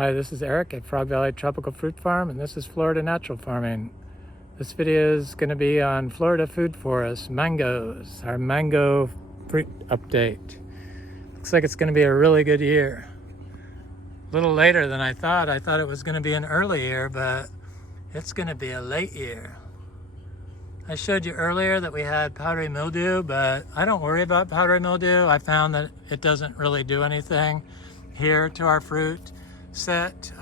Hi, this is Eric at Frog Valley Tropical Fruit Farm, and this is Florida Natural Farming. This video is going to be on Florida food forests, mangoes, our mango fruit update. Looks like it's going to be a really good year. A little later than I thought. I thought it was going to be an early year, but it's going to be a late year. I showed you earlier that we had powdery mildew, but I don't worry about powdery mildew. I found that it doesn't really do anything here to our fruit set.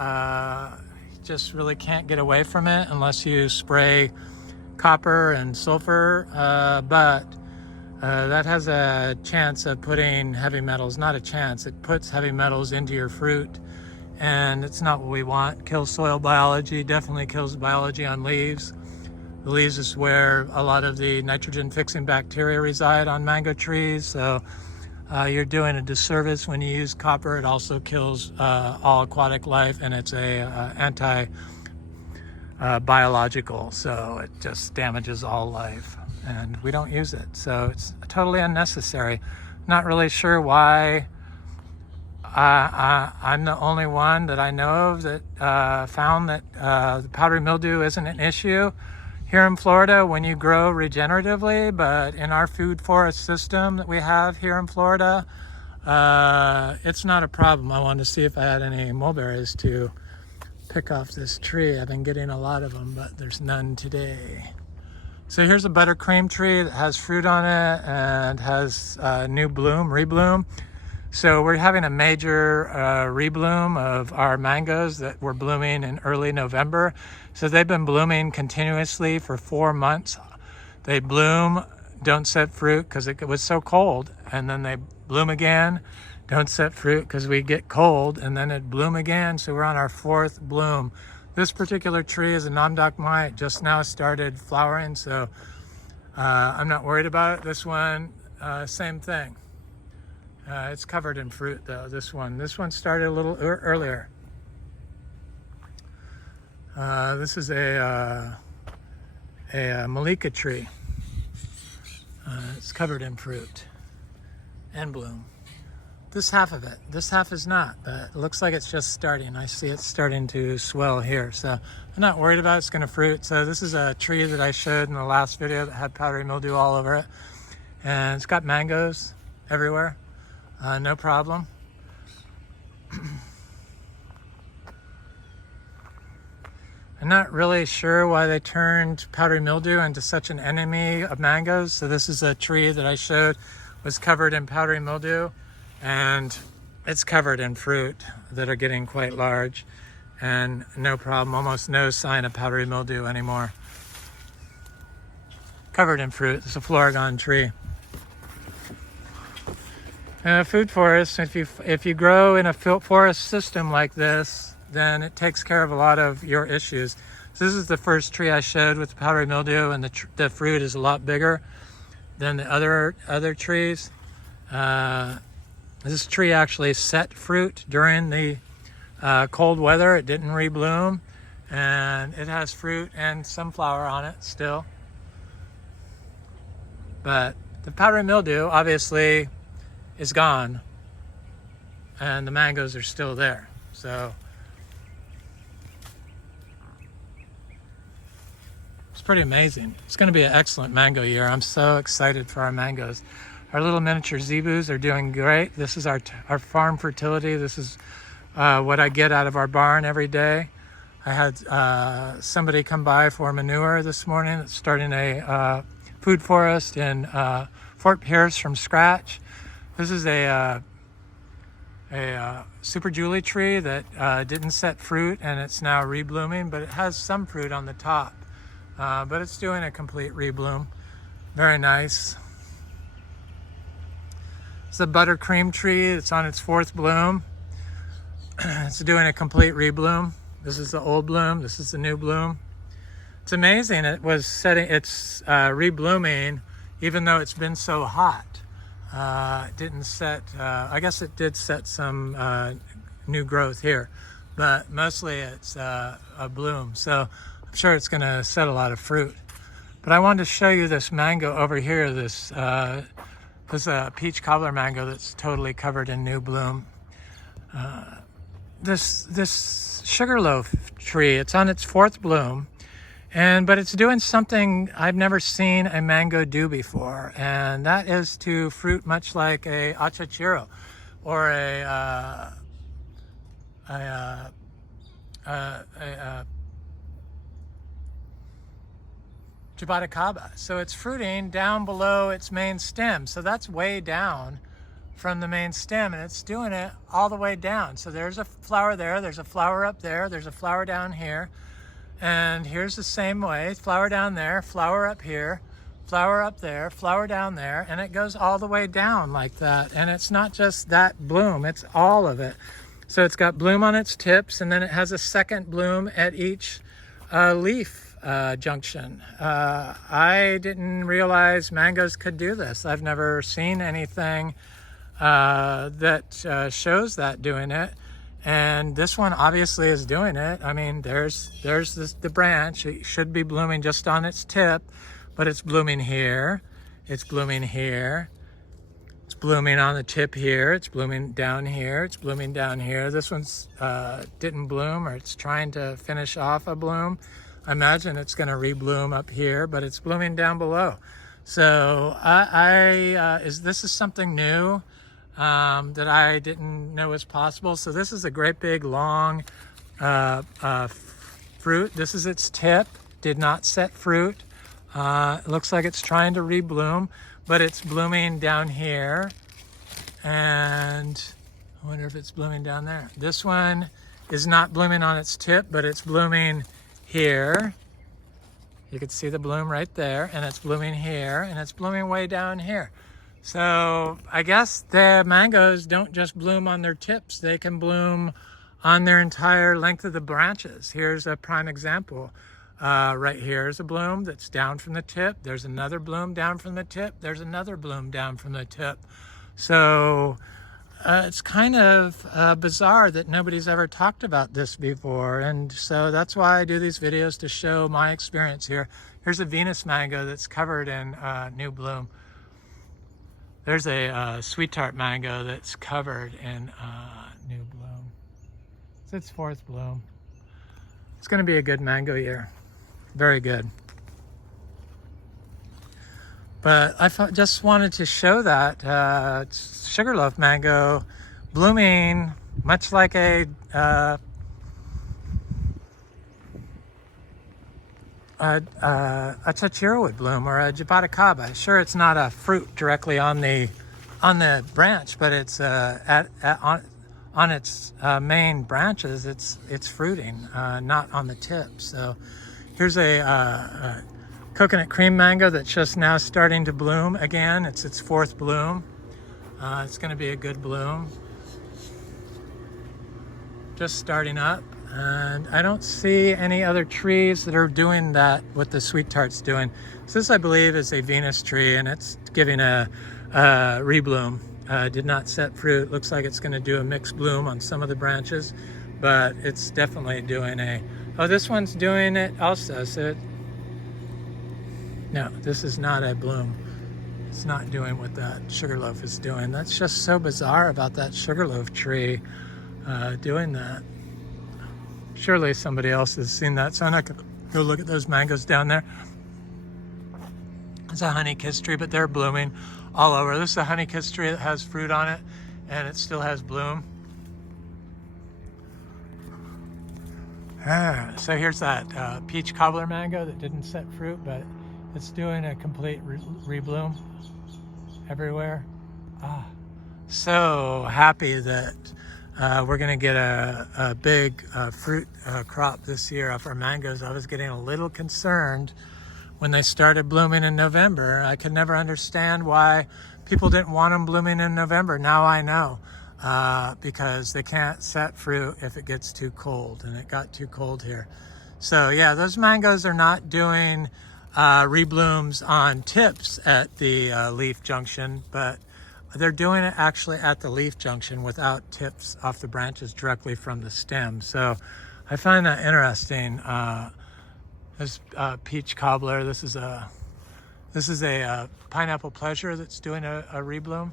Just really can't get away from it unless you spray copper and sulfur, but that has a chance of putting heavy metals, not a chance, it puts heavy metals into your fruit, and it's not what we want. Kills soil biology, definitely kills biology on leaves. The leaves is where a lot of the nitrogen fixing bacteria reside on mango trees, so you're doing a disservice when you use copper. It also kills all aquatic life, and it's a biological, so it just damages all life, and we don't use it, so it's totally unnecessary. Not really sure why I'm the only one that I know of that found that the powdery mildew isn't an issue here in Florida when you grow regeneratively, but in our food forest system that we have here in Florida, it's not a problem. I wanted to see if I had any mulberries to pick off this tree. I've been getting a lot of them, but there's none today. So here's a buttercream tree that has fruit on it and has new bloom, rebloom. So we're having a major rebloom of our mangoes that were blooming in early November. So they've been blooming continuously for 4 months. They bloom, don't set fruit because it was so cold, and then they bloom again, don't set fruit because we get cold, and then it bloom again. So we're on our 4th bloom. This particular tree is a Namdokmai. It just now started flowering, so I'm not worried about it. This one, same thing. It's covered in fruit though, this one. This one started a little earlier. This is a Malika tree. It's covered in fruit and bloom. This half of it, this half is not, but it looks like it's just starting. I see it starting to swell here, so I'm not worried about it. It's gonna fruit. So this is a tree that I showed in the last video that had powdery mildew all over it. And it's got mangoes everywhere. No problem. I'm not really sure why they turned powdery mildew into such an enemy of mangoes. So this is a tree that I showed was covered in powdery mildew, and it's covered in fruit that are getting quite large, and no problem, almost no sign of powdery mildew anymore. Covered in fruit. It's a Florigon tree. Food forest, if you grow in a forest system like this, then it takes care of a lot of your issues. So this is the first tree I showed with the powdery mildew, and the fruit is a lot bigger than the other trees. This tree actually set fruit during the cold weather. It didn't rebloom, and it has fruit and some flower on it still. But the powdery mildew obviously is gone, and the mangoes are still there. So it's pretty amazing. It's going to be an excellent mango year. I'm so excited for our mangoes. Our little miniature zebus are doing great. This is our farm fertility. This is what I get out of our barn every day. I had somebody come by for manure this morning. It's starting a food forest in Fort Pierce from scratch. This is a Super Julie tree that didn't set fruit, and it's now reblooming, but it has some fruit on the top. But it's doing a complete rebloom. Very nice. It's a buttercream tree. It's on its 4th bloom. It's doing a complete rebloom. This is the old bloom. This is the new bloom. It's amazing. It was setting. It's reblooming, even though it's been so hot. It didn't set. I guess it did set some new growth here, but mostly it's a bloom. So I'm sure it's going to set a lot of fruit. But I wanted to show you this mango over here. This is a peach cobbler mango that's totally covered in new bloom. this sugarloaf tree. It's on its fourth bloom, but it's doing something I've never seen a mango do before, and that is to fruit much like a achachiro or a Jaboticaba. So it's fruiting down below its main stem. So that's way down from the main stem, and it's doing it all the way down. So there's a flower there, there's a flower up there, there's a flower down here, and here's the same way, flower down there, flower up here, flower up there, flower down there, and it goes all the way down like that. And it's not just that bloom, it's all of it. So it's got bloom on its tips, and then it has a second bloom at each leaf junction. I didn't realize mangoes could do this. I've never seen anything that shows that doing it, and this one obviously is doing it. I mean, there's the branch. It should be blooming just on its tip, but it's blooming here, it's blooming here, it's blooming on the tip here, it's blooming down here, it's blooming down here. This one's didn't bloom, or it's trying to finish off a bloom. I imagine it's going to rebloom up here, but it's blooming down below. So this is something new that I didn't know was possible. So this is a great big long fruit. This is its tip, did not set fruit. It looks like it's trying to rebloom, but it's blooming down here. And I wonder if it's blooming down there. This one is not blooming on its tip, but it's blooming here. You can see the bloom right there, and it's blooming here, and it's blooming way down here. So I guess the mangoes don't just bloom on their tips, they can bloom on their entire length of the branches. Here's a prime example. Right here is a bloom that's down from the tip. There's another bloom down from the tip. There's another bloom down from the tip. So it's kind of bizarre that nobody's ever talked about this before. And so that's why I do these videos, to show my experience here. Here's a Venus mango that's covered in new bloom. There's a sweet tart mango that's covered in new bloom. It's its fourth bloom. It's going to be a good mango year. Very good. But I just wanted to show that sugarloaf mango blooming much like a chachiro would bloom, or a jaboticaba. Sure, it's not a fruit directly on the branch, but it's on its main branches. It's fruiting, not on the tip. So here's a coconut cream mango that's just now starting to bloom again. It's its fourth bloom. It's going to be a good bloom. Just starting up. And I don't see any other trees that are doing that, what the sweet tart's doing. So this, I believe, is a Venus tree, and it's giving a rebloom. Did not set fruit. Looks like it's going to do a mixed bloom on some of the branches, but it's definitely doing this one's doing it also. So no, this is not a bloom. It's not doing what that sugarloaf is doing. That's just so bizarre about that sugarloaf tree doing that. Surely somebody else has seen that, so I'm not gonna go look at those mangoes down there. It's a honeykiss tree, but they're blooming all over. This is a honeykiss tree that has fruit on it, and it still has bloom. So here's that peach cobbler mango that didn't set fruit, but it's doing a complete rebloom everywhere. So happy that we're going to get a big fruit crop this year off our mangoes. I was getting a little concerned when they started blooming in November. I could never understand why people didn't want them blooming in November. Now I know, because they can't set fruit if it gets too cold, and it got too cold here. So yeah, those mangoes are not doing reblooms on tips at the leaf junction, but they're doing it actually at the leaf junction without tips off the branches directly from the stem. So I find that interesting. This peach cobbler, this is a pineapple pleasure that's doing a rebloom.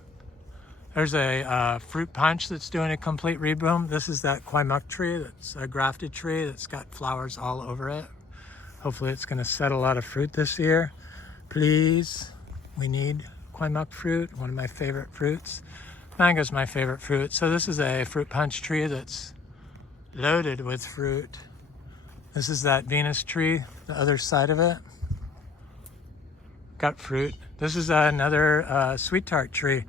There's a fruit punch that's doing a complete rebloom. This is that quaimuk tree that's a grafted tree that's got flowers all over it. Hopefully it's going to set a lot of fruit this year. Please, we need quaimuk fruit, one of my favorite fruits. Mango's my favorite fruit. So this is a fruit punch tree that's loaded with fruit. This is that Venus tree, the other side of it. Got fruit. This is another sweet tart tree.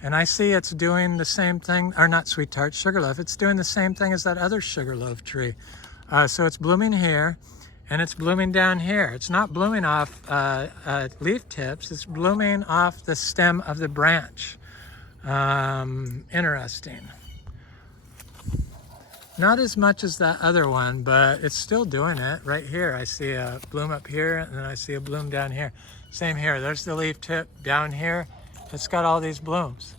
And I see it's doing the same thing, or not sweet tart, sugarloaf. It's doing the same thing as that other sugarloaf tree. So it's blooming here, and it's blooming down here. It's not blooming off leaf tips. It's blooming off the stem of the branch. Interesting. Not as much as that other one, but it's still doing it. Right here, I see a bloom up here, and then I see a bloom down here. Same here. There's the leaf tip down here. It's got all these blooms.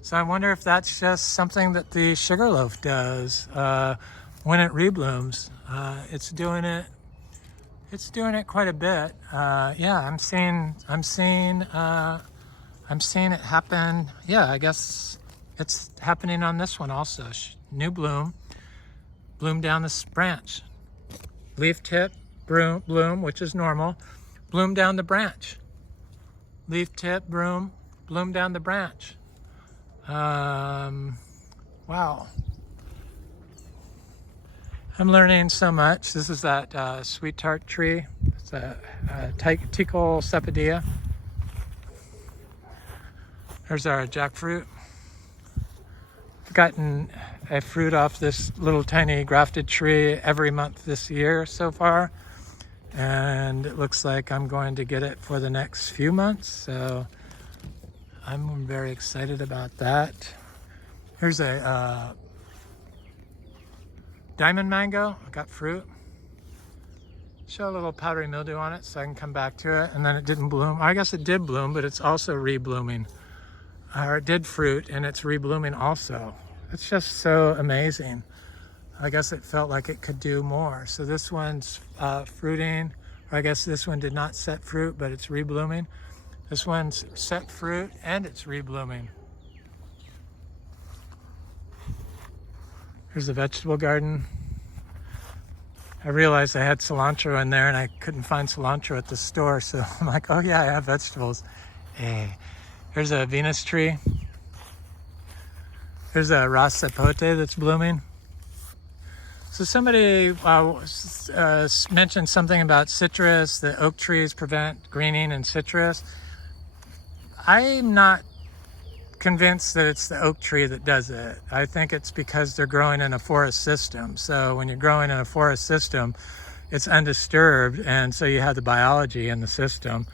So I wonder if that's just something that the sugarloaf does when it reblooms. It's doing it. It's doing it quite a bit. Yeah, I'm seeing it happen. Yeah, I guess it's happening on this one also. New bloom down this branch. Leaf tip, bloom, which is normal. Bloom down the branch. Leaf tip, bloom down the branch. Wow. I'm learning so much. This is that sweet tart tree. It's a Tikal Cepadia. There's our jackfruit. I've gotten a fruit off this little tiny grafted tree every month this year so far. And it looks like I'm going to get it for the next few months. So I'm very excited about that. Here's a diamond mango. I got fruit. Show a little powdery mildew on it so I can come back to it. And then it didn't bloom. I guess it did bloom, but it's also reblooming. Or it did fruit and it's reblooming also. It's just so amazing. I guess it felt like it could do more. So this one's fruiting. Or I guess this one did not set fruit, but it's reblooming. This one's set fruit and it's reblooming. Here's the vegetable garden. I realized I had cilantro in there and I couldn't find cilantro at the store. So I'm like, oh yeah, I have vegetables. Hey, here's a Venus tree. Here's a Ras Sapote that's blooming. So somebody mentioned something about citrus, that oak trees prevent greening in citrus. I'm not convinced that it's the oak tree that does it. I think it's because they're growing in a forest system. So when you're growing in a forest system, it's undisturbed, and so you have the biology in the system.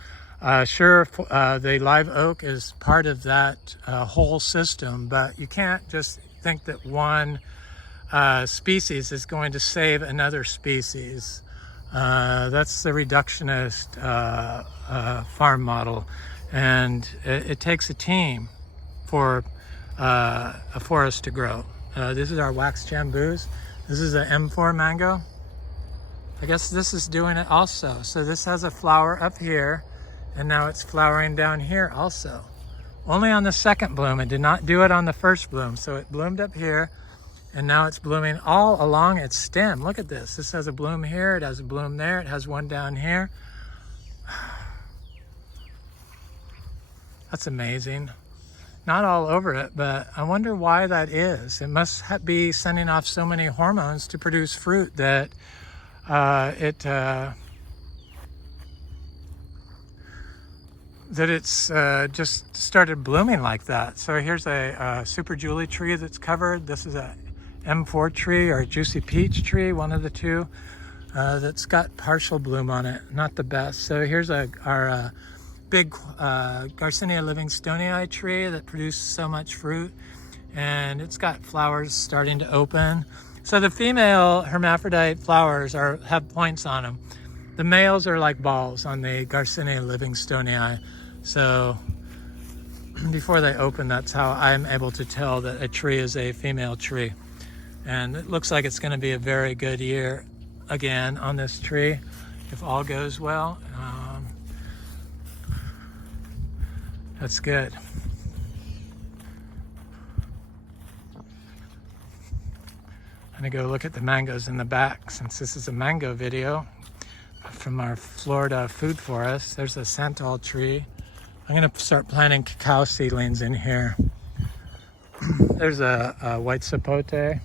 Sure, the live oak is part of that whole system, but you can't just think that one species is going to save another species. That's the reductionist farm model. And it takes a team for a forest to grow. This is our wax jambus. This is an M4 mango. I guess this is doing it also. So this has a flower up here, and now it's flowering down here also. Only on the second bloom. It did not do it on the first bloom. So it bloomed up here, and now it's blooming all along its stem. Look at this. This has a bloom here. It has a bloom there. It has one down here. That's amazing. Not all over it, but I wonder why that is. It must be sending off so many hormones to produce fruit that it's just started blooming like that. So here's a Super Julie tree that's covered. This is a M4 tree or a Juicy Peach tree, one of the two, that's got partial bloom on it. Not the best. So here's our big Garcinia Livingstonii tree that produced so much fruit, and it's got flowers starting to open. So the female hermaphrodite flowers have points on them. The males are like balls on the Garcinia Livingstonii. So before they open, that's how I'm able to tell that a tree is a female tree. And it looks like it's going to be a very good year again on this tree if all goes well. That's good. gonna go look at the mangoes in the back since this is a mango video from our Florida food forest. There's a santal tree. I'm gonna start planting cacao seedlings in here. There's a white sapote. There's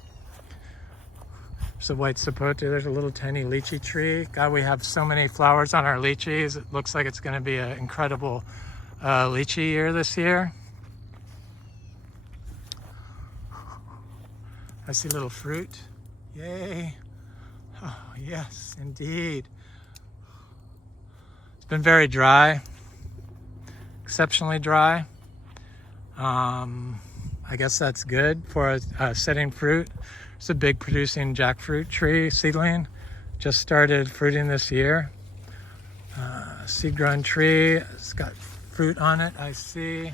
a white sapote. There's a little tiny lychee tree. God, we have so many flowers on our lychees. It looks like it's gonna be an incredible lychee year this year. I see little fruit. Yay. Oh, yes, indeed. It's been very dry, exceptionally dry. I guess that's good for setting fruit. It's a big producing jackfruit tree seedling. Just started fruiting this year. Seed grown tree. It's got fruit on it, I see.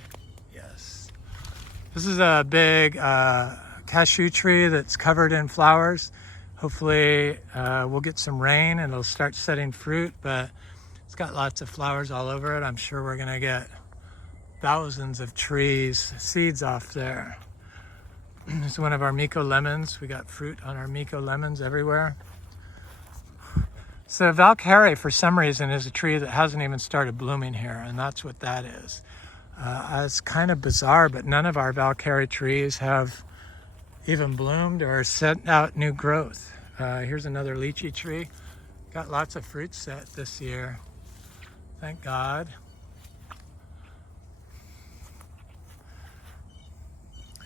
Yes. This is a big cashew tree that's covered in flowers. Hopefully we'll get some rain and it'll start setting fruit, but it's got lots of flowers all over it. I'm sure we're gonna get thousands of trees, seeds off there. It's one of our Miko lemons. We got fruit on our Miko lemons everywhere. So Valkyrie, for some reason, is a tree that hasn't even started blooming here, and that's what that is. It's kind of bizarre, but none of our Valkyrie trees have even bloomed or sent out new growth. Here's another lychee tree. Got lots of fruit set this year. Thank God.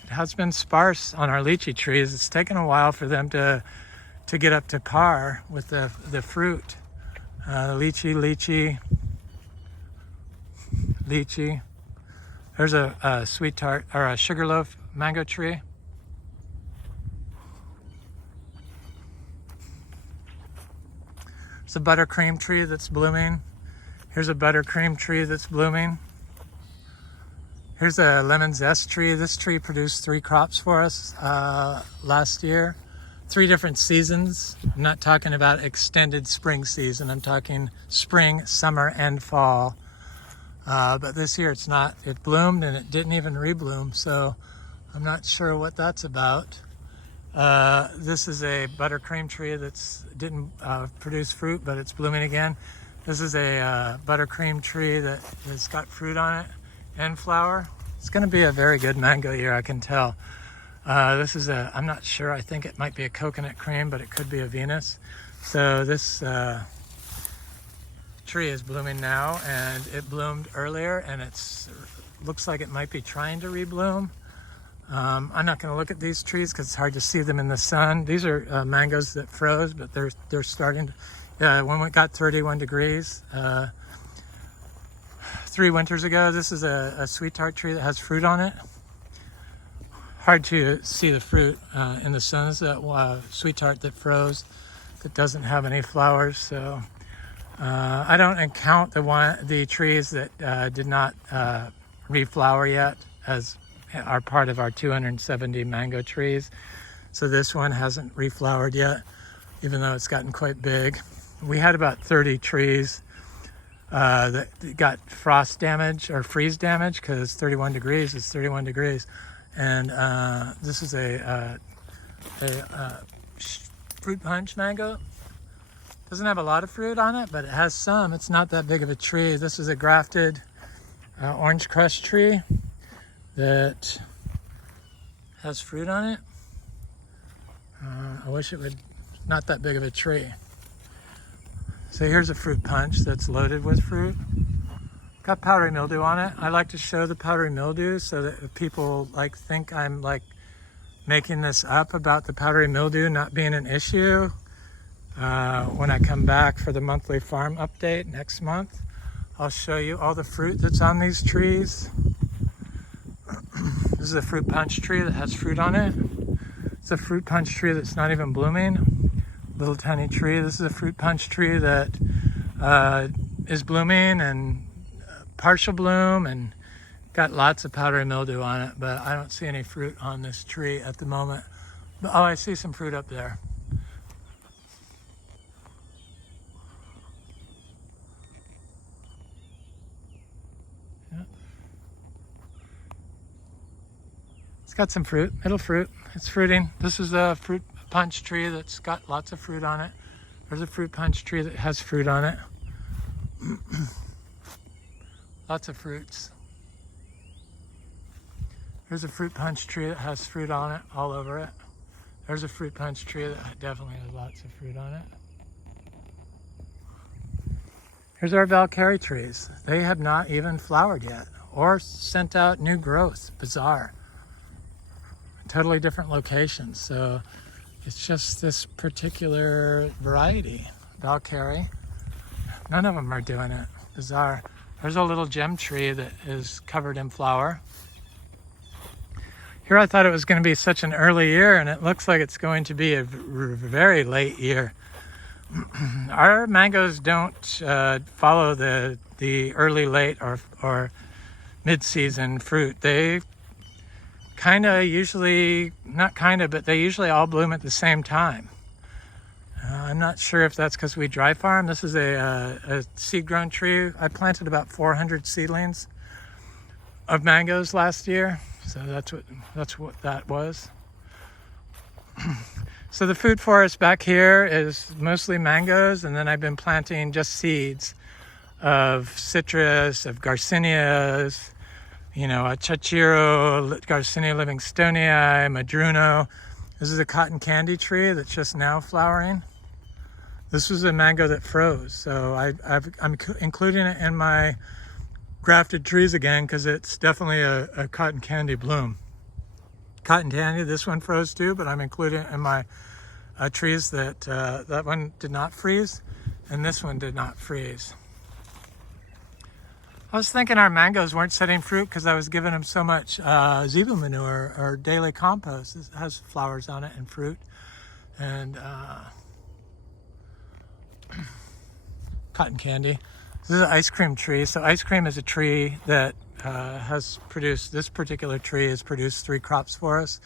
It has been sparse on our lychee trees. It's taken a while for them to get up to par with the fruit. Lychee. There's a sweet tart or a sugarloaf mango tree. It's a buttercream tree that's blooming. Here's a buttercream tree that's blooming. Here's a lemon zest tree. This tree produced 3 crops for us last year. 3 different seasons. I'm not talking about extended spring season. I'm talking spring, summer, and fall. But this year it's not. It bloomed and it didn't even rebloom, so I'm not sure what that's about. This is a buttercream tree that's didn't produce fruit, but it's blooming again. This is a buttercream tree that has got fruit on it and flower. It's going to be a very good mango year, I can tell. This is I'm not sure, I think it might be a coconut cream, but it could be a Venus. So this tree is blooming now, and it bloomed earlier, and looks like it might be trying to rebloom. I'm not going to look at these trees because it's hard to see them in the sun. These are mangoes that froze, but they're starting to, when it got 31 degrees 3 winters ago. This is a sweet tart tree that has fruit on it. Hard to see the fruit in the sun. This is a sweet tart that froze, that doesn't have any flowers. So I don't count the trees that did not reflower yet as are part of our 270 mango trees. So this one hasn't reflowered yet, even though it's gotten quite big. We had about 30 trees that got frost damage or freeze damage, because 31 degrees is 31 degrees. And this is a fruit punch mango. Doesn't have a lot of fruit on it, but it has some. It's not that big of a tree. This is a grafted orange crush tree that has fruit on it. I wish it would, not that big of a tree. So here's a fruit punch that's loaded with fruit. Got powdery mildew on it. I like to show the powdery mildew so that if people think I'm making this up about the powdery mildew not being an issue. When I come back for the monthly farm update next month, I'll show you all the fruit that's on these trees. This is a fruit punch tree that has fruit on it. It's a fruit punch tree that's not even blooming. Little tiny tree. This is a fruit punch tree that is blooming and partial bloom and got lots of powdery mildew on it, but I don't see any fruit on this tree at the moment. But, oh, I see some fruit up there. Yeah. It's got some fruit, middle fruit. It's fruiting. This is a punch tree that's got lots of fruit on it. There's a fruit punch tree that has fruit on it. Lots of fruits. There's a fruit punch tree that has fruit on it all over it. There's a fruit punch tree that definitely has lots of fruit on it. Here's our Valkyrie trees. They have not even flowered yet or sent out new growth. Bizarre. Totally different locations. So it's just this particular variety, Valkyrie. None of them are doing it. Bizarre. There's a little gem tree that is covered in flower. Here I thought it was going to be such an early year, and it looks like it's going to be a very late year. Our mangoes don't follow the early, late, or mid-season fruit. They but they usually all bloom at the same time. I'm not sure if that's because we dry farm. This is a seed-grown tree. I planted about 400 seedlings of mangoes last year, so that's what that was. So the food forest back here is mostly mangoes, and then I've been planting just seeds of citrus, of garcinias, a Chachiro, Garcinia livingstonii, madruno. This is a cotton candy tree that's just now flowering. This was a mango that froze, so I'm including it in my grafted trees again because it's definitely a cotton candy bloom. Cotton candy, this one froze too, but I'm including it in my trees that one did not freeze, and this one did not freeze. I was thinking our mangoes weren't setting fruit because I was giving them so much zebu manure or daily compost. It has flowers on it and fruit, and cotton candy. This is an ice cream tree. So ice cream is a tree that has produced, this particular tree has produced 3 crops for us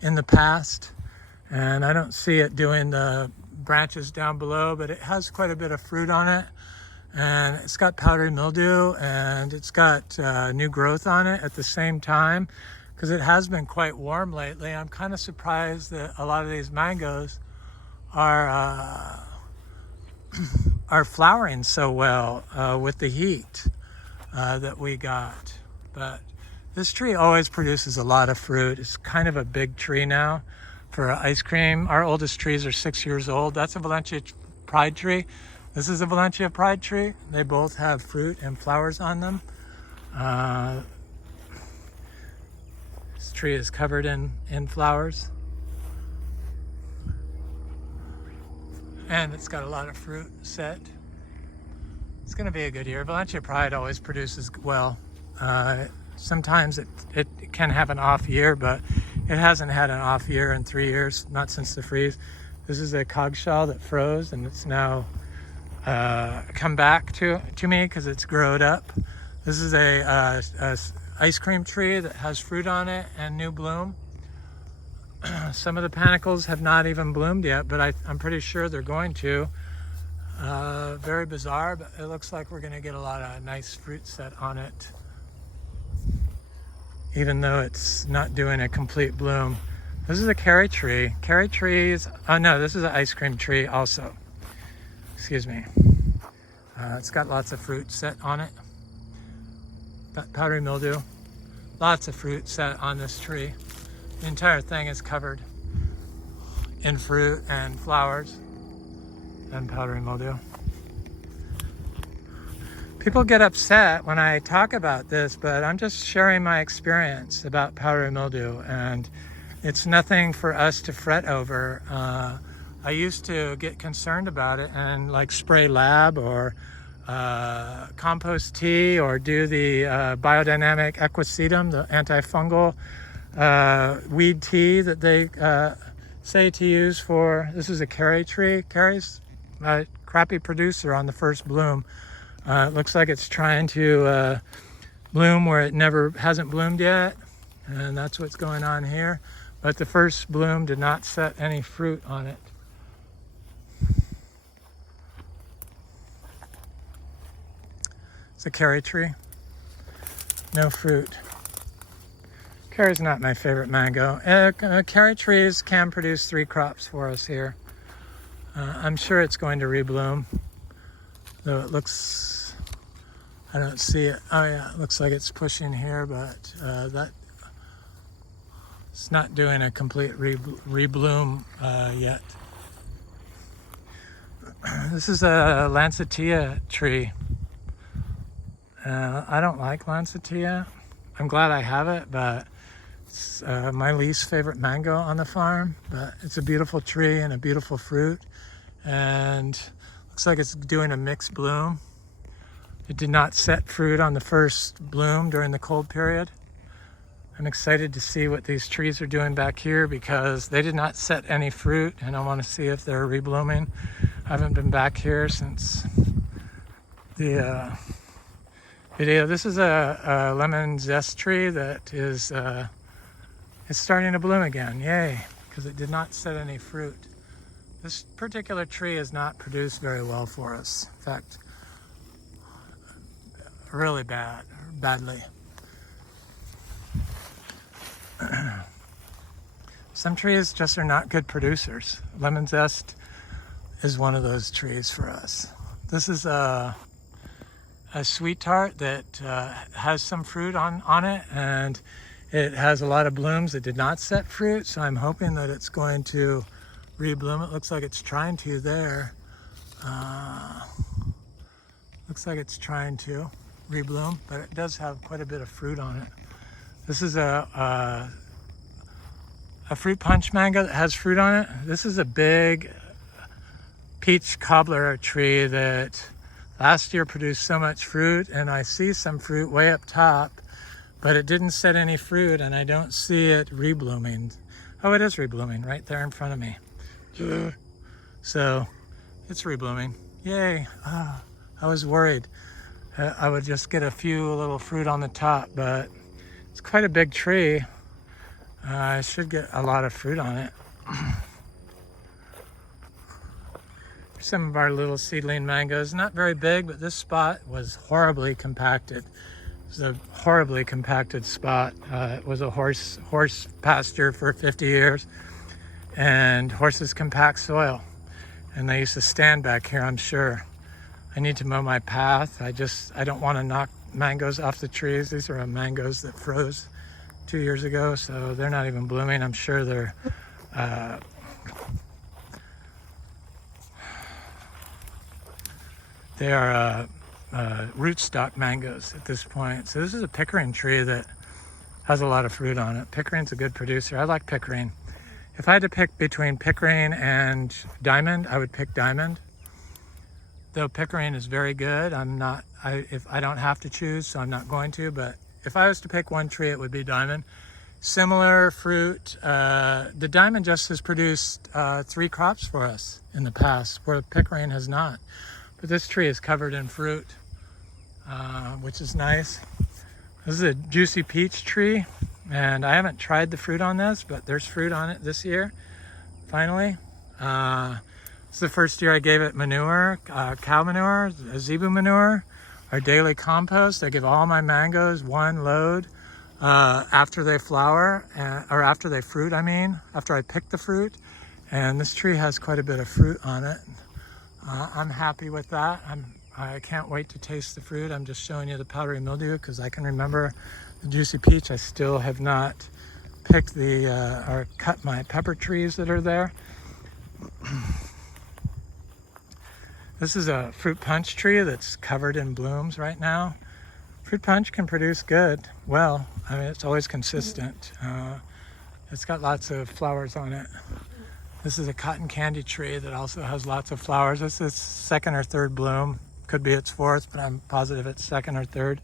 in the past. And I don't see it doing the branches down below, but it has quite a bit of fruit on it. And it's got powdery mildew, and it's got new growth on it at the same time because it has been quite warm lately. I'm kind of surprised that a lot of these mangoes are flowering so well with the heat that we got. But this tree always produces a lot of fruit. It's kind of a big tree now for ice cream. Our oldest trees are 6 years old. That's a Valencia Pride tree. This is a Valencia Pride tree. They both have fruit and flowers on them. This tree is covered in flowers. And it's got a lot of fruit set. It's going to be a good year. Valencia Pride always produces well. Sometimes it can have an off year, but it hasn't had an off year in 3 years, not since the freeze. This is a cogshell that froze, and it's now come back to me because it's growed up. This is a ice cream tree that has fruit on it and new bloom. Some of the panicles have not even bloomed yet, but I'm pretty sure they're going to. Very bizarre, but it looks like we're going to get a lot of nice fruit set on it, even though it's not doing a complete bloom. This is a cherry tree. Cherry trees, oh no, this is an ice cream tree also. Excuse me. It's got lots of fruit set on it. Got powdery mildew. Lots of fruit set on this tree. The entire thing is covered in fruit and flowers and powdery mildew. People get upset when I talk about this, but I'm just sharing my experience about powdery mildew, and it's nothing for us to fret over. I used to get concerned about it and spray lab or compost tea or do the biodynamic equisetum, the antifungal weed tea that they say to use for, this is a cherry tree. Cherry's a crappy producer on the first bloom. It looks like it's trying to bloom where it hasn't bloomed yet, and that's what's going on here. But the first bloom did not set any fruit on it. It's a cherry tree. No fruit. Carry's not my favorite mango. Carry trees can produce 3 crops for us here. I'm sure it's going to rebloom, though it looks, I don't see it. Oh yeah, it looks like it's pushing here, but that it's not doing a complete rebloom yet. This is a Lancettia tree. I don't like Lancettia. I'm glad I have it, but it's my least favorite mango on the farm. But it's a beautiful tree and a beautiful fruit, and looks like it's doing a mixed bloom. It did not set fruit on the first bloom during the cold period. I'm excited to see what these trees are doing back here because they did not set any fruit, and I want to see if they're reblooming. I haven't been back here since the video. This is a lemon zest tree that is it's starting to bloom again. Yay, because it did not set any fruit. This particular tree has not produced very well for us. In fact, really badly. Some trees just are not good producers. Lemon zest is one of those trees for us. This is a sweet tart that has some fruit on it, and it has a lot of blooms. It did not set fruit, so I'm hoping that it's going to rebloom. It looks like it's trying to there. Looks like it's trying to rebloom, but it does have quite a bit of fruit on it. This is a fruit punch mango that has fruit on it. This is a big peach cobbler tree that last year produced so much fruit, and I see some fruit way up top, but it didn't set any fruit, and I don't see it reblooming. Oh, it is reblooming right there in front of me. So it's reblooming. Yay. I was worried I would just get a few little fruit on the top, but it's quite a big tree. I should get a lot of fruit on it. Some of our little seedling mangoes, not very big, but this spot was horribly compacted. It was a horribly compacted spot. It was a horse pasture for 50 years, and horses compact soil, and they used to stand back here, I'm sure. I need to mow my path. I don't want to knock mangoes off the trees. These are mangoes that froze 2 years ago, so they're not even blooming. I'm sure they're they are rootstock mangoes at this point. So this is a pickering tree that has a lot of fruit on it. Pickering's a good producer. I like pickering. If I had to pick between pickering and diamond, I would pick diamond. Though pickering is very good, if I don't have to choose, so I'm not going to, but if I was to pick one tree, it would be diamond. Similar fruit. The diamond just has produced 3 crops for us in the past, where pickering has not. But this tree is covered in fruit, which is nice. This is a juicy peach tree, and I haven't tried the fruit on this, but there's fruit on it this year, finally. It's the first year I gave it manure, cow manure, zebu manure, our daily compost. I give all my mangoes 1 load after they flower, or after they fruit, after I pick the fruit. And this tree has quite a bit of fruit on it. I'm happy with that. I can't wait to taste the fruit. I'm just showing you the powdery mildew because I can remember the juicy peach. I still have not picked or cut my pepper trees that are there. This is a fruit punch tree that's covered in blooms right now. Fruit punch can produce good. Well, it's always consistent. It's got lots of flowers on it. This is a cotton candy tree that also has lots of flowers. This is 2nd or 3rd bloom. Could be its 4th, but I'm positive it's 2nd or 3rd.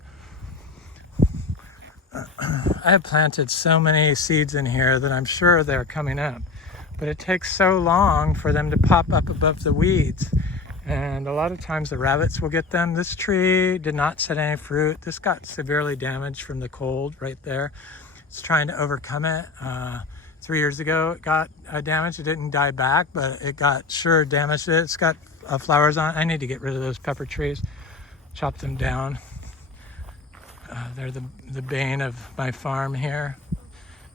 I have planted so many seeds in here that I'm sure they're coming up, but it takes so long for them to pop up above the weeds. And a lot of times the rabbits will get them. This tree did not set any fruit. This got severely damaged from the cold right there. It's trying to overcome it. 3 years ago it got damaged. It didn't die back, but it got damaged. It's got flowers on it. I need to get rid of those pepper trees, chop them down. They're the bane of my farm here.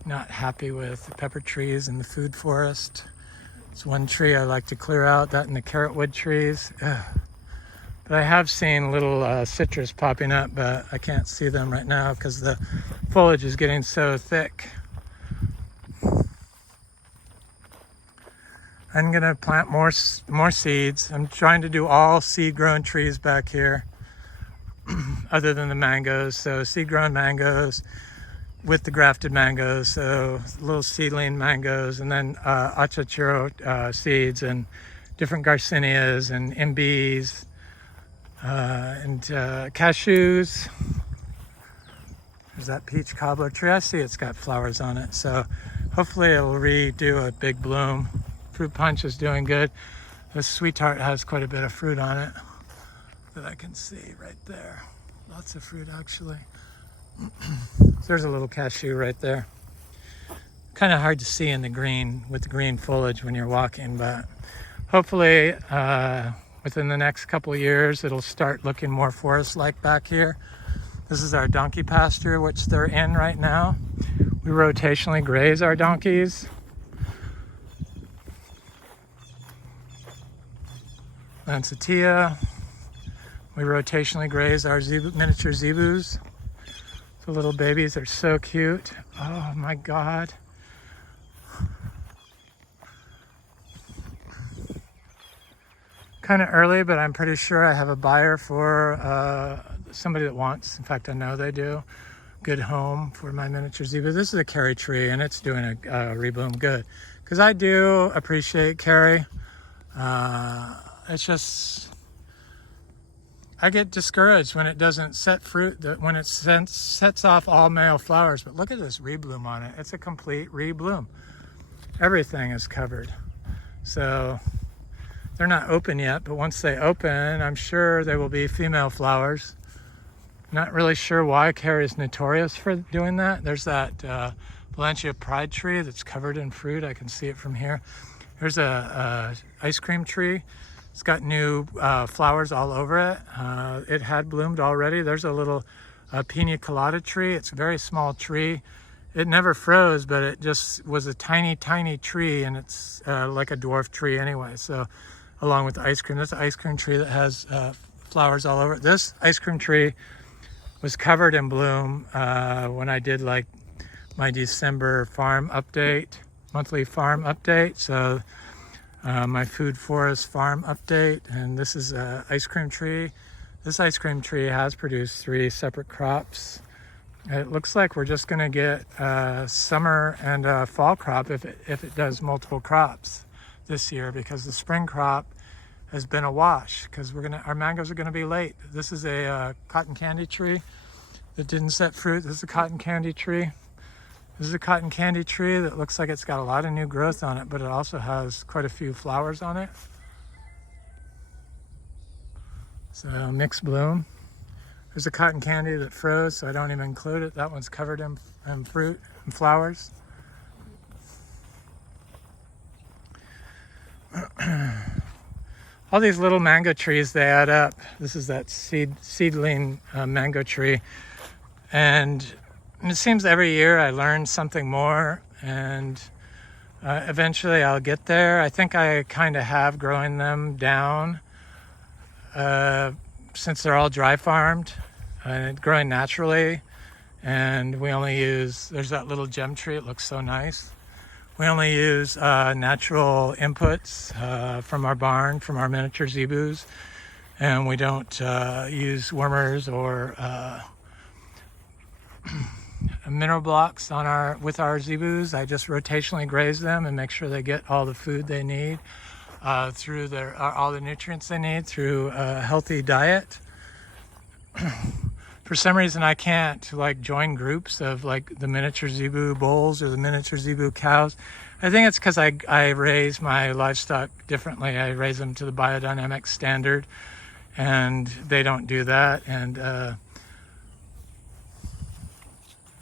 not happy with the pepper trees in the food forest. It's one tree I like to clear out, that and the carrot wood trees. Ugh. But I have seen little citrus popping up, but I can't see them right now because the foliage is getting so thick. I'm gonna plant more seeds. I'm trying to do all seed-grown trees back here, other than the mangoes. So seed-grown mangoes with the grafted mangoes, so little seedling mangoes, and then achachuro seeds and different garcinias and imbis and cashews. There's that peach cobbler tree. I see it's got flowers on it, so hopefully it'll redo a big bloom. Fruit punch is doing good. This sweetheart has quite a bit of fruit on it that I can see right there. Lots of fruit, actually. There's a little cashew right there. Kind of hard to see in the green with the green foliage when you're walking, but hopefully within the next couple of years it'll start looking more forest-like back here. This is our donkey pasture, which they're in right now. We rotationally graze our donkeys. Lancettia. We rotationally graze our miniature zebus. The little babies are so cute. Oh my God. Kind of early, but I'm pretty sure I have a buyer for somebody that wants, in fact I know they do, good home for my miniature zebu. This is a carry tree and it's doing a rebloom good. Because I do appreciate carry. It's just, I get discouraged when it doesn't set fruit, when it sets off all male flowers. But look at this rebloom on it. It's a complete rebloom. Everything is covered. So they're not open yet, but once they open, I'm sure there will be female flowers. Not really sure why carry is notorious for doing that. There's that Valencia pride tree that's covered in fruit. I can see it from here. There's a ice cream tree. It's got new flowers all over it. It had bloomed already. There's a little pina colada tree. It's a very small tree. It never froze, but it just was a tiny, tiny tree, and it's like a dwarf tree anyway. So along with the ice cream, that's an ice cream tree that has flowers all over it. This ice cream tree was covered in bloom when I did like my December farm update, monthly farm update. So my food forest farm update, and this is an ice cream tree. This ice cream tree has produced 3 separate crops. It looks like we're just going to get a summer and a fall crop if it does multiple crops this year, because the spring crop has been a wash because our mangoes are going to be late. This is a cotton candy tree that didn't set fruit. This is a cotton candy tree. This is a cotton candy tree that looks like it's got a lot of new growth on it, but it also has quite a few flowers on it. So mixed bloom. There's a cotton candy that froze, so I don't even include it. That one's covered in fruit and flowers. All these little mango trees, they add up. This is that seedling mango tree. And it seems every year I learn something more, and eventually I'll get there. I think I kind of have growing them down since they're all dry farmed and growing naturally. And we only use, there's that little gem tree, it looks so nice. We only use natural inputs from our barn, from our miniature zebus, and we don't use wormers or mineral blocks with our zebus. I just rotationally graze them and make sure they get all the food they need through all the nutrients they need through a healthy diet. For some reason, I can't like join groups of like the miniature zebu bulls or the miniature zebu cows. I think it's because I raise my livestock differently. I raise them to the biodynamic standard, and they don't do that. And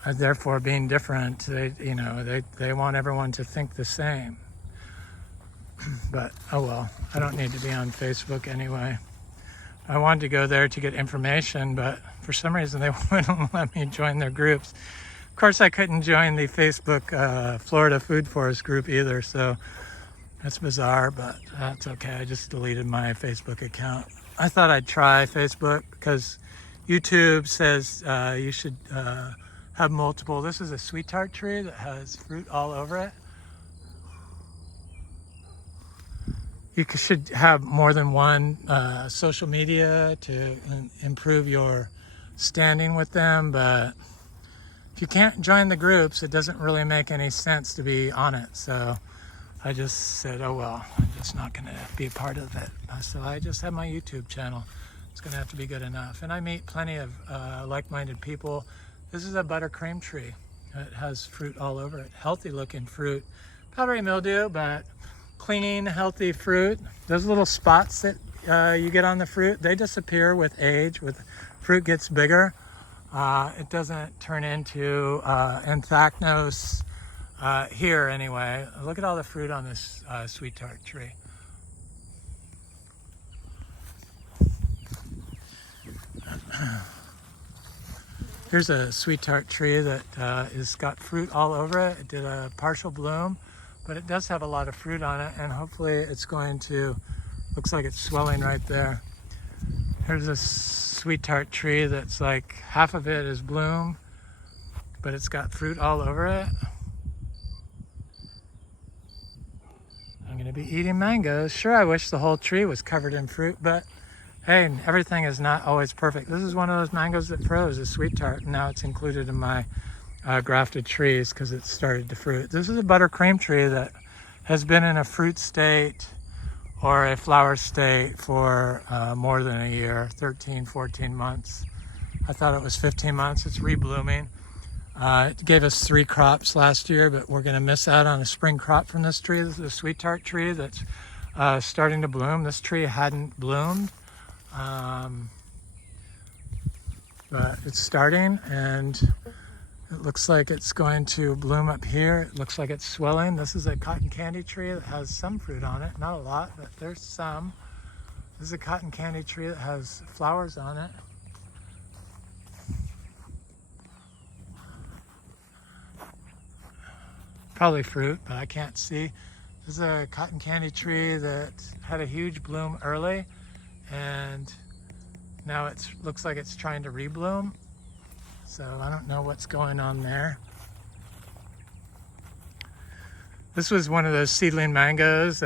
therefore, being different, they want everyone to think the same. But oh well, I don't need to be on Facebook anyway. I wanted to go there to get information, but for some reason they wouldn't let me join their groups. Of course, I couldn't join the Facebook Florida Food Forest group either, so that's bizarre, but that's okay. I just deleted my Facebook account. I thought I'd try Facebook because YouTube says you should have multiple. This is a sweet tart tree that has fruit all over it. You should have more than one social media to improve your standing with them, but if you can't join the groups, it doesn't really make any sense to be on it. So I just said, oh well, I'm just not going to be a part of it. So I just have my YouTube channel. It's going to have to be good enough. And I meet plenty of like-minded people. This is a buttercream tree. It has fruit all over it. Healthy looking fruit. Powdery mildew, but clean, healthy fruit. Those little spots that you get on the fruit, they disappear with age. With fruit gets bigger. It doesn't turn into anthracnose here anyway. Look at all the fruit on this sweet tart tree. Here's a sweet tart tree that is got fruit all over it. It did a partial bloom, but it does have a lot of fruit on it, and hopefully it's going to, looks like it's swelling right there. Here's a sweet tart tree that's like half of it is bloom, but it's got fruit all over it. I'm gonna be eating mangoes. Sure, I wish the whole tree was covered in fruit, but hey, everything is not always perfect. This is one of those mangoes that froze, a sweet tart, and now it's included in my grafted trees because it started to fruit. This is a buttercream tree that has been in a fruit state or a flower state for more than a year, 13, 14 months. I thought it was 15 months. It's reblooming. It gave us 3 crops last year, but we're gonna miss out on a spring crop from this tree. This is a sweet tart tree that's starting to bloom. This tree hadn't bloomed. But it's starting, and it looks like it's going to bloom up here. It looks like it's swelling. This is a cotton candy tree that has some fruit on it. Not a lot, but there's some. This is a cotton candy tree that has flowers on it. Probably fruit, but I can't see. This is a cotton candy tree that had a huge bloom early, and now it looks like it's trying to rebloom. So I don't know what's going on there. This was one of those seedling mangoes,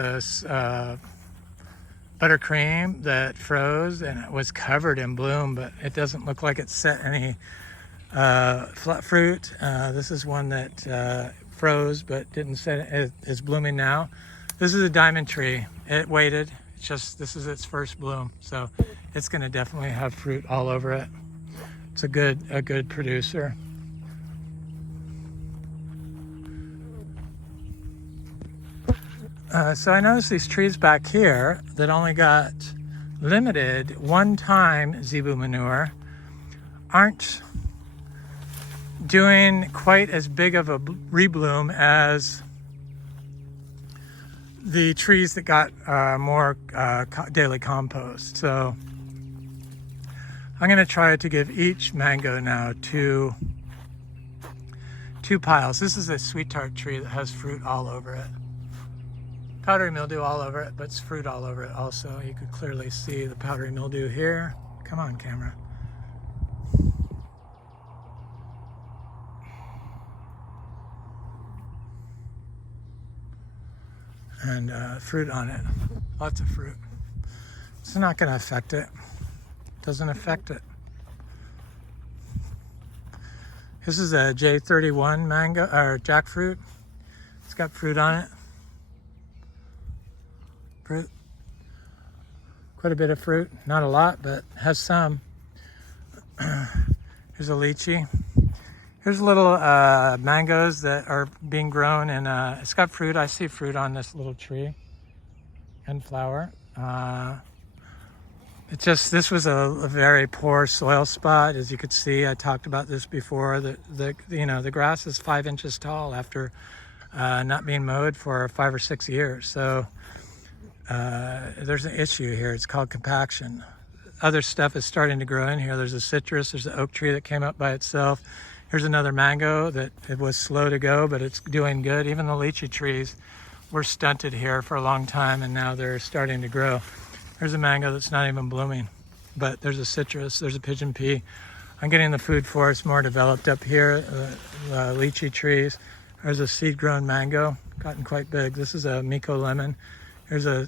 buttercream, that froze, and it was covered in bloom, but it doesn't look like it's set any fruit. This is one that froze but didn't set it. It's blooming now. This is a diamond tree. It waited. It's just, this is its first bloom, so it's going to definitely have fruit all over it. It's a good producer. So I noticed these trees back here that only got limited one-time zebu manure aren't doing quite as big of a rebloom as the trees that got more daily compost. So I'm going to try to give each mango now two piles. This is a sweet tart tree that has fruit all over it. Powdery mildew all over it, but it's fruit all over it also. You could clearly see the powdery mildew here. Come on, camera. And fruit on it, lots of fruit. It's not going to affect it. Doesn't affect it. This is a J31 mango or jackfruit. It's got fruit on it. Fruit. Quite a bit of fruit. Not a lot, but has some. Here's a lychee. Here's little mangoes that are being grown, and it's got fruit. I see fruit on this little tree and flower. This was a very poor soil spot, as you could see. I talked about this before. The grass is 5 inches tall after not being mowed for 5 or 6 years. So there's an issue here. It's called compaction. Other stuff is starting to grow in here. There's a citrus. There's an oak tree that came up by itself. Here's another mango that it was slow to go, but it's doing good. Even the lychee trees were stunted here for a long time, and now they're starting to grow. There's a mango that's not even blooming, but there's a citrus, there's a pigeon pea. I'm getting the food forest more developed up here, lychee trees. There's a seed-grown mango, gotten quite big. This is a Miko lemon. Here's a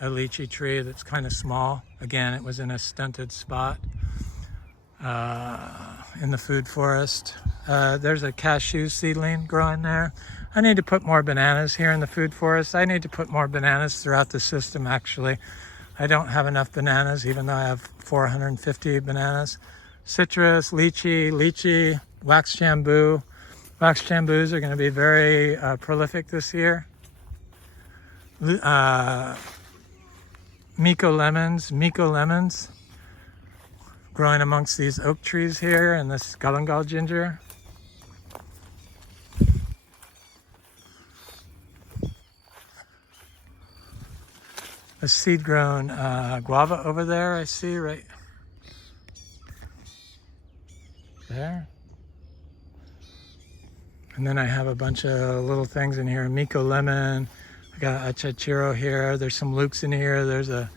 lychee tree that's kind of small. Again, it was in a stunted spot in the food forest. There's a cashew seedling growing there. I need to put more bananas here in the food forest. I need to put more bananas throughout the system, actually. I don't have enough bananas, even though I have 450 bananas. Citrus, lychee, wax bamboo. Wax bamboos are going to be very prolific this year. Miko lemons, growing amongst these oak trees here, and this galangal ginger. A seed-grown guava over there, I see right there. And then I have a bunch of little things in here. Miko lemon. I got a chachiro here. There's some lukes in here. There's a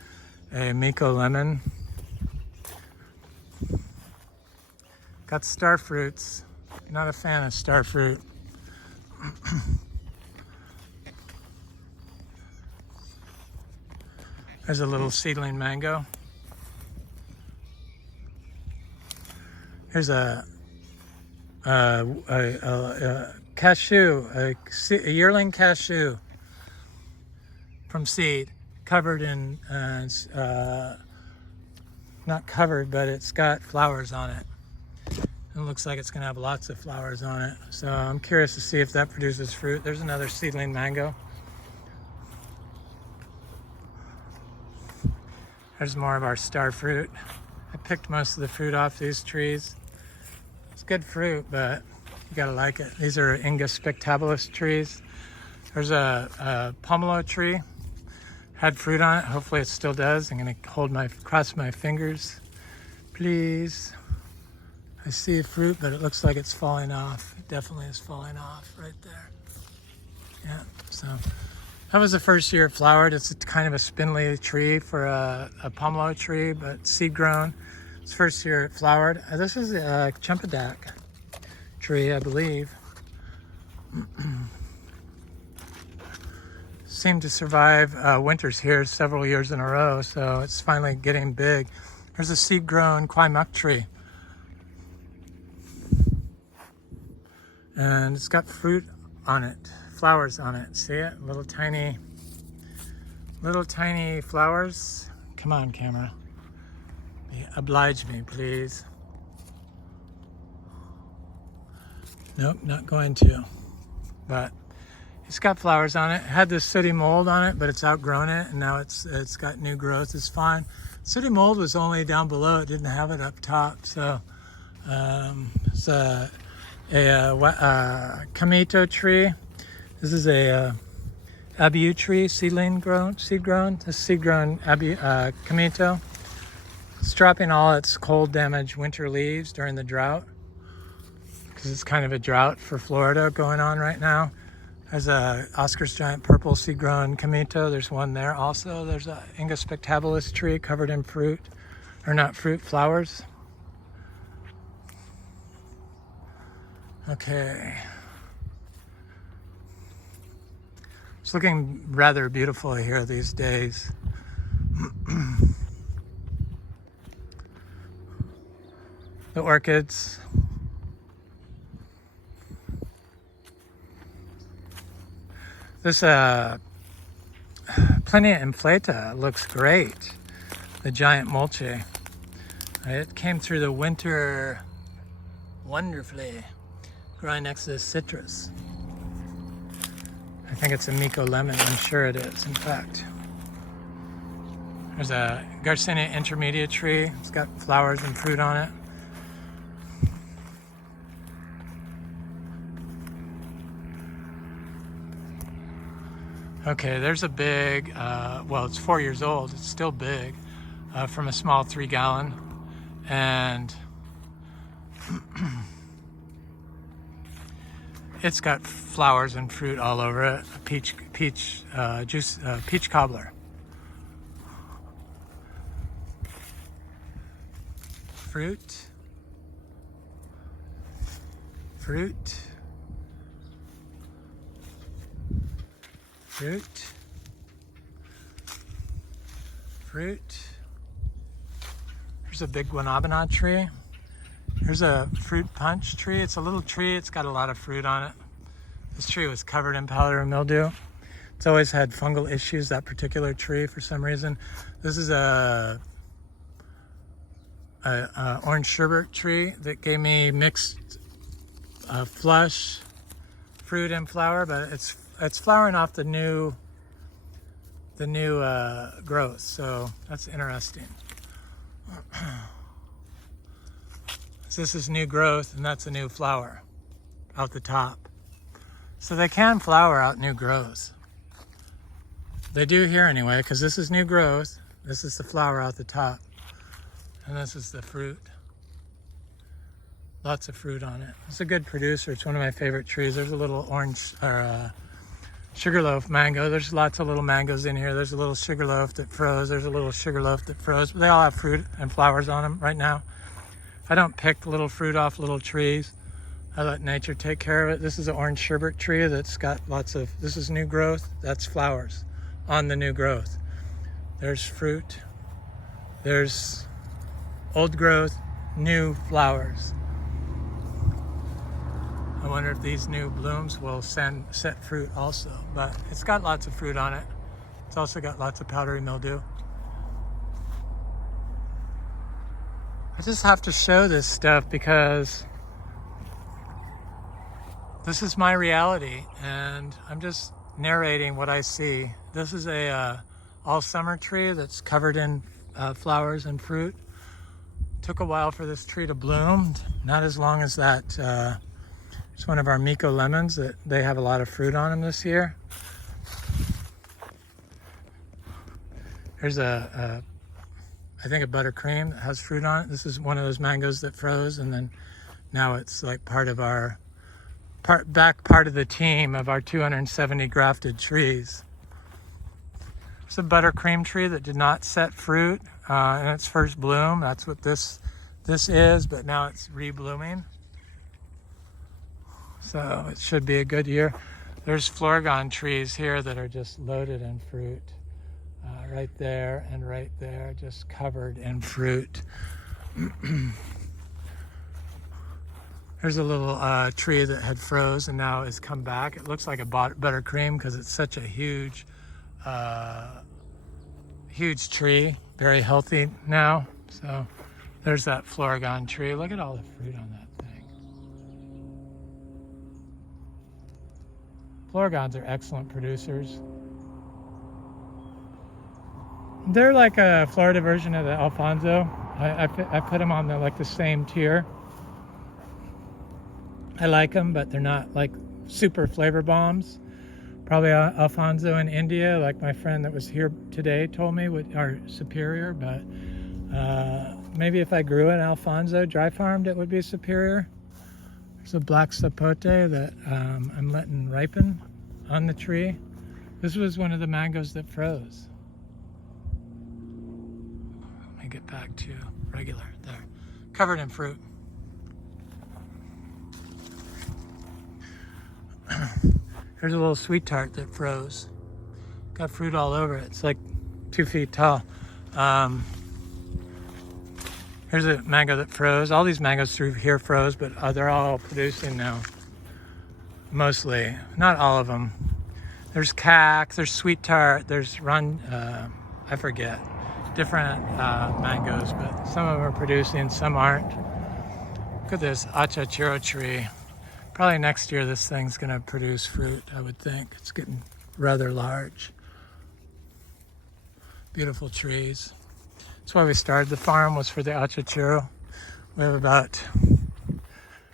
Miko lemon. Got star fruits. Not a fan of star fruit. There's a little seedling mango. Here's a cashew, a yearling cashew from seed, covered in, not covered, but it's got flowers on it. It looks like it's gonna have lots of flowers on it. So I'm curious to see if that produces fruit. There's another seedling mango. There's more of our star fruit. I picked most of the fruit off these trees. It's good fruit, but you gotta like it. These are Ingus spectabilis trees. There's a pomelo tree. Had fruit on it. Hopefully it still does. I'm gonna cross my fingers. Please. I see fruit, but it looks like it's falling off. It definitely is falling off right there. Yeah, so that was the first year it flowered. It's kind of a spindly tree for a pomelo tree, but seed grown. It's first year it flowered. This is a Chempedak tree, I believe. Seemed to survive winters here several years in a row, so it's finally getting big. There's a seed grown Kwai tree. And it's got fruit on it, flowers on it. See it? Little tiny flowers. Come on, camera. Oblige me, please. Nope, not going to. But it's got flowers on it. It had this sooty mold on it, but it's outgrown it, and now it's got new growth. It's fine. Sooty mold was only down below. It didn't have it up top. So it's a Kamito tree. This is a abiu tree, seed grown. This seed grown Kamito. It's dropping all its cold damaged winter leaves during the drought, because it's kind of a drought for Florida going on right now. There's a Oscar's giant purple seed grown Kamito. There's one there also. There's a Ingus spectabilis tree covered in fruit, or not fruit, flowers. Okay. It's looking rather beautiful here these days. The orchids. This Plenia inflata looks great. The giant mulche. It came through the winter wonderfully, growing next to the citrus. I think it's a Miko lemon. I'm sure it is, in fact. There's a Garcinia intermedia tree. It's got flowers and fruit on it. Okay, there's a big, well, it's 4 years old. It's still big, from a small 3 gallon. And It's got flowers and fruit all over it. A peach juice, peach cobbler. Fruit. Fruit. Fruit. Fruit. Here's a big guanabana tree. Here's a fruit punch tree. It's a little tree. It's got a lot of fruit on it. This tree was covered in powdery mildew. It's always had fungal issues, that particular tree, for some reason. This is a orange sherbet tree that gave me mixed flush fruit and flower, but it's flowering off the new growth, so that's interesting. So this is new growth, and that's a new flower out the top. So they can flower out new growth. They do here anyway, because this is new growth. This is the flower out the top, and this is the fruit. Lots of fruit on it. It's a good producer. It's one of my favorite trees. There's a little orange or sugarloaf mango. There's lots of little mangoes in here. There's a little sugarloaf that froze. There's a little sugarloaf that froze. But they all have fruit and flowers on them right now. I don't pick little fruit off little trees. I let nature take care of it. This is an orange sherbet tree that's got lots of, this is new growth. That's flowers on the new growth. There's fruit. There's old growth, new flowers. I wonder if these new blooms will set fruit also, but it's got lots of fruit on it. It's also got lots of powdery mildew. I just have to show this stuff because this is my reality, and I'm just narrating what I see. This is a all summer tree that's covered in flowers and fruit. Took a while for this tree to bloom, not as long as that. It's one of our Miko lemons that they have a lot of fruit on them this year. Here's I think a buttercream that has fruit on it. This is one of those mangoes that froze, and then now it's like part of our part of the team of our 270 grafted trees. It's a buttercream tree that did not set fruit in its first bloom. That's what this is, but now it's reblooming. So it should be a good year. There's Florgon trees here that are just loaded in fruit. Right there and right there, just covered in fruit. There's a little tree that had froze and now has come back. It looks like a buttercream because it's such a huge tree, very healthy now. So there's that Florgon tree. Look at all the fruit on that thing. Florgons are excellent producers. They're like a Florida version of the Alfonso. I put them on the same tier. I like them, but they're not like super flavor bombs. Probably Alfonso in India, like my friend that was here today told me, are superior. But maybe if I grew an Alfonso dry farmed, it would be superior. There's a black sapote that I'm letting ripen on the tree. This was one of the mangoes that froze. Get back to regular there, covered in fruit. Here's a little sweet tart that froze, got fruit all over it. It's like 2 feet tall. Here's a mango that froze. All these mangoes through here froze, but they're all producing now, mostly, not all of them. There's cac, there's sweet tart, there's I forget, different mangoes, but some of them are producing, some aren't. Look at this achachiro tree. Probably next year this thing's gonna produce fruit, I would think. It's getting rather large. Beautiful trees. That's why we started the farm, was for the achachiro. We have about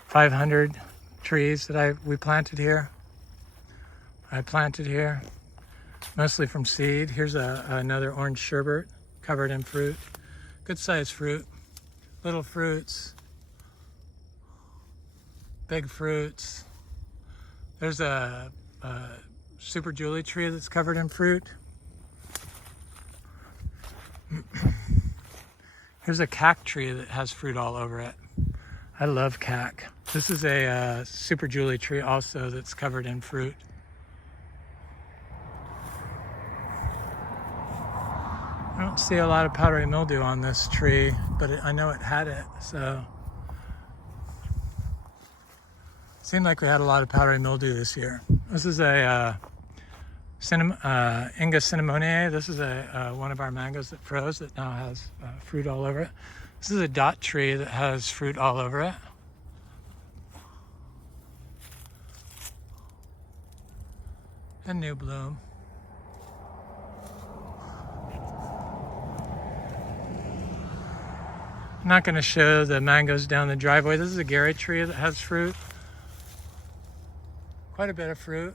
500 trees that we planted here. I planted here, mostly from seed. Here's another orange sherbet covered in fruit. Good sized fruit, little fruits, big fruits. There's a super Julie tree that's covered in fruit. Here's a cac tree that has fruit all over it. I love cac. This is a super Julie tree also that's covered in fruit. I don't see a lot of powdery mildew on this tree, but I know it had it, so. Seemed like we had a lot of powdery mildew this year. This is a Inga cinnamoniae. This is one of our mangoes that froze that now has fruit all over it. This is a dot tree that has fruit all over it. And new bloom. I'm not going to show the mangoes down the driveway. This is a Gary tree that has fruit. Quite a bit of fruit.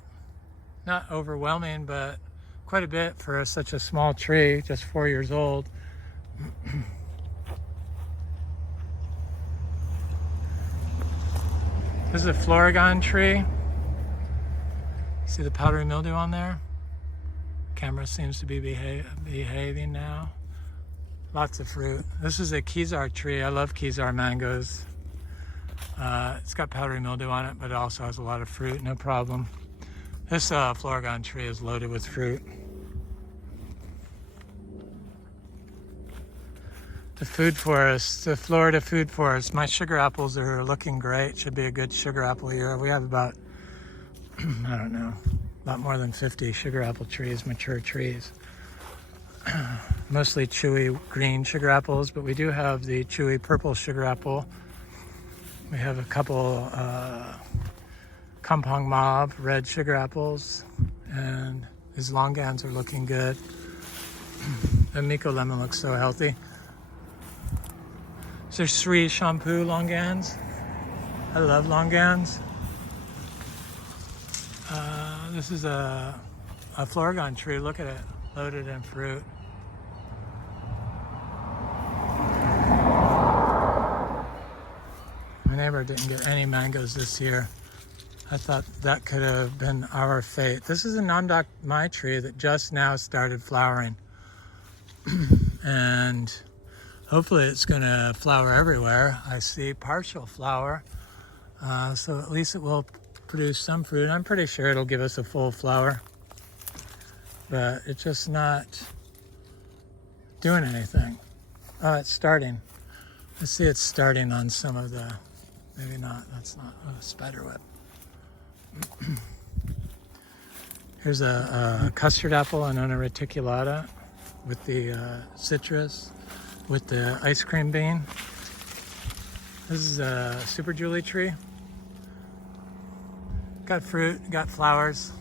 Not overwhelming, but quite a bit for such a small tree, just 4 years old. This is a Florigon tree. See the powdery mildew on there? Camera seems to be behaving now. Lots of fruit. This is a Kezar tree. I love Kezar mangoes. It's got powdery mildew on it, but it also has a lot of fruit, no problem. This Florigon tree is loaded with fruit. The food forest, the Florida food forest. My sugar apples are looking great. Should be a good sugar apple year. We have about, I don't know, a lot more than 50 sugar apple trees, mature trees. Mostly chewy green sugar apples, but we do have the chewy purple sugar apple. We have a couple Kampong Mauve red sugar apples, and these longans are looking good. The Miko lemon looks so healthy. So there's 3 shampoo longans. I love longans. This is a Florigon tree. Look at it, loaded in fruit. My neighbor didn't get any mangoes this year. I thought that could have been our fate. This is a Nandak Mai tree that just now started flowering. And hopefully it's going to flower everywhere. I see partial flower. So at least it will produce some fruit. I'm pretty sure it'll give us a full flower. But it's just not doing anything. Oh, it's starting. I see it's starting on some of the, maybe not, that's not a spider web. Here's a custard apple, Annona reticulata, with the citrus, with the ice cream bean. This is a super Julie tree. Got fruit, got flowers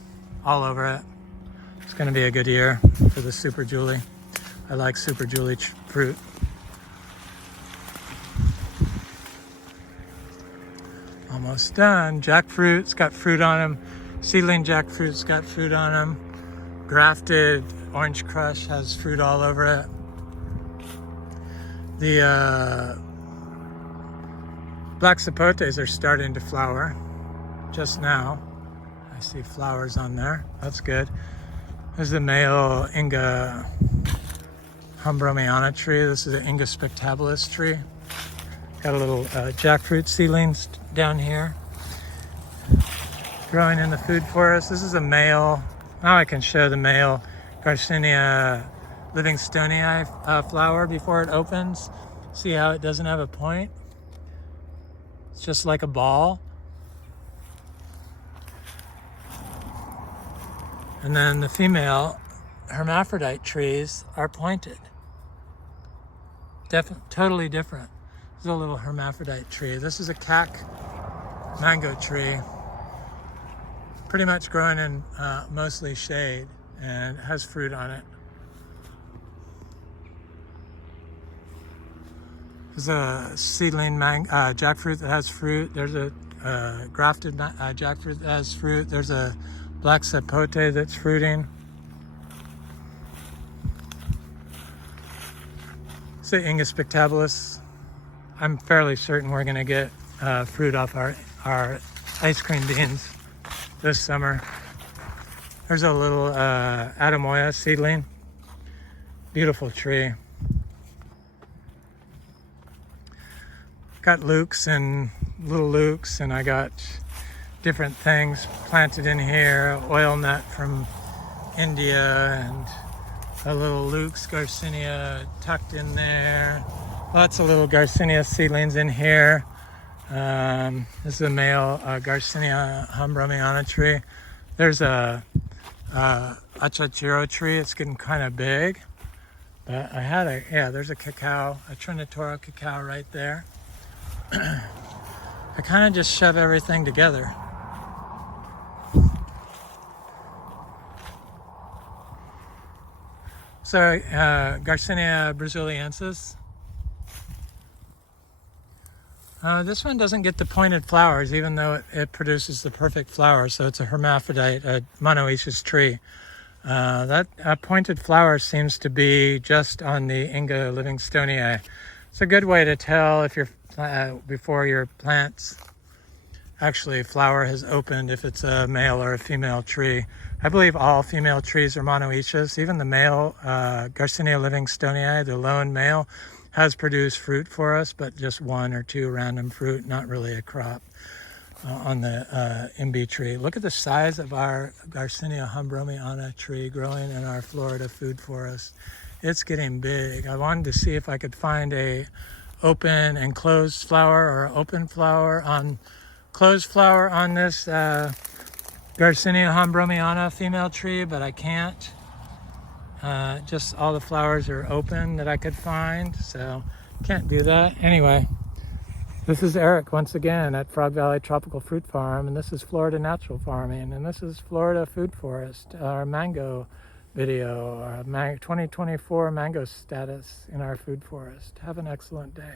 all over it. It's going to be a good year for the super Julie. I like super Julie fruit. Almost done. Jackfruit's got fruit on them. Seedling jackfruit's got fruit on them. Grafted orange crush has fruit all over it. The black sapotes are starting to flower just now. I see flowers on there. That's good. There's the male Inga Humbromiana tree. This is an Inga spectabilis tree. Got a little jackfruit seedlings down here growing in the food forest. This is a male, now I can show the male Garcinia livingstonii flower before it opens. See how it doesn't have a point? It's just like a ball. And then the female hermaphrodite trees are pointed. Totally different. This is a little hermaphrodite tree. This is a cac mango tree. Pretty much growing in mostly shade and has fruit on it. There's a seedling jackfruit that has fruit. There's a grafted jackfruit that has fruit. There's a black sapote that's fruiting. It's the Inga spectabilis. I'm fairly certain we're going to get fruit off our ice cream beans. this summer. There's a little Adamoya seedling. Beautiful tree. Got lukes and little lukes, and I got different things planted in here. Oil nut from India and a little Luke's Garcinia tucked in there. Lots of little Garcinia seedlings in here. This is a male Garcinia humbromiana tree. There's a achachiro tree. It's getting kind of big. But I had there's a cacao, a Trinitora cacao right there. I kind of just shove everything together. So Garcinia brasiliensis. This one doesn't get the pointed flowers, even though it produces the perfect flower. So it's a hermaphrodite, a monoecious tree. That pointed flower seems to be just on the Inga livingstoneae. It's a good way to tell if before your plant's actually flower has opened, if it's a male or a female tree. I believe all female trees are monoecious. Even the male Garcinia livingstoneae, the lone male, has produced fruit for us, but just one or two random fruit, not really a crop on the MB tree. Look at the size of our Garcinia humbromiana tree growing in our Florida food forest. It's getting big. I wanted to see if I could find a open and closed flower, or open flower on closed flower on this Garcinia humbromiana female tree, but I can't. Just all the flowers are open that I could find, so can't do that. Anyway, this is Eric once again at Frog Valley Tropical Fruit Farm, and this is Florida Natural Farming, and this is Florida Food Forest, our mango video, our 2024 mango status in our food forest. Have an excellent day.